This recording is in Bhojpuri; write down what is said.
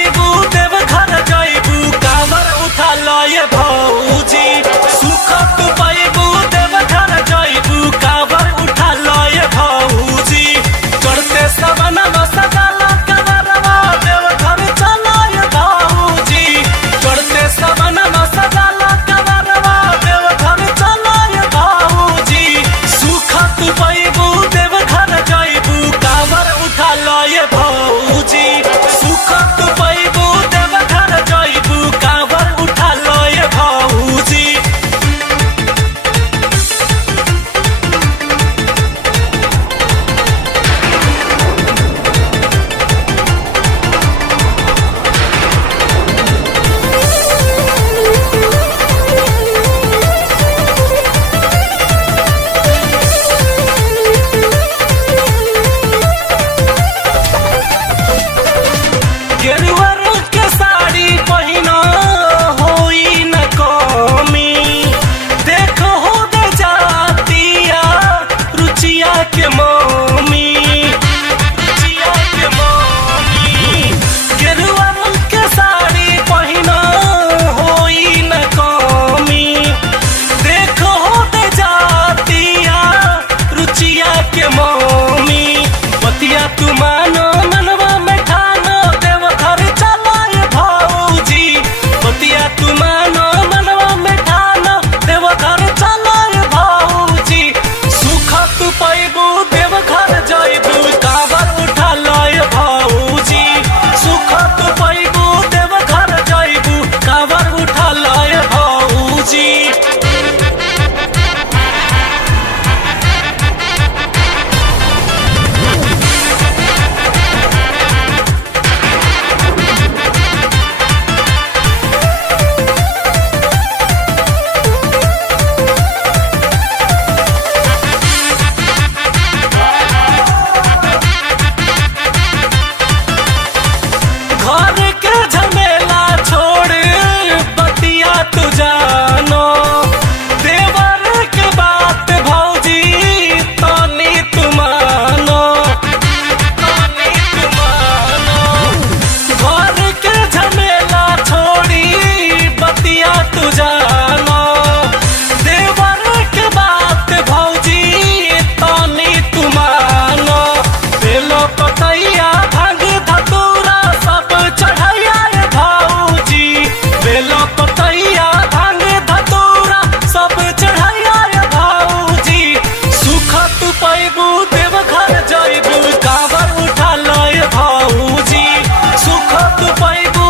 पैबू देव घर जैबू कांवर उठा लय भौजी। सुख तू पैबू देव घर जैबू कांवर उठा लय भौजी। चढ़ते सवनवा सजाला कांवरवा देव घर चलय भौजी। चढ़ते सवनवा सजाला कांवरवा देव घर चलय भौजी। सुख तू पैबू देव घर जैबू कांवर उठा लय भौजी। सुख तू पैबू देव घर जैबू कांवर उठा लय भौजी। गेरुआ रंग के साड़ी पहिना होई न कमी। देखो हो दे जातिया रुचिया के मम्मी। रुचिया के मम्मी। गेरुआ रंग के साड़ी पहिना होई न कमी। देखो हो दे जातिया रुचिया के मम्मी। बतिया तू मानो मनवा में ठानो देव घर चलय भौजी। बतिया तू मानो मनवा में ठानो देव घर चलय भौजी। सुख तू पैबू देव घर जैबू कांवर उठा लय भौजी। सुख तू पैबू देव घर जैबू कांवर उठा लय भौजी। घर के झमेला छोड़ बतिया तू जानो। देवर के बात भौजी तनी तू मानो। तनी तू मानो। घर के झमेला छोड़ी बतिया तू जानो। देवर के बात भौजी तनी तू मानो। बेलो पतैया भांग धतूरा सब चढ़ैया रे भौजी। बेलो पतैया भांग धतूरा सब चढ़ैया रे भौजी। सुख तू पैबू देव घर जैबू कांवर उठा लय भौजी। सुख तू पैबू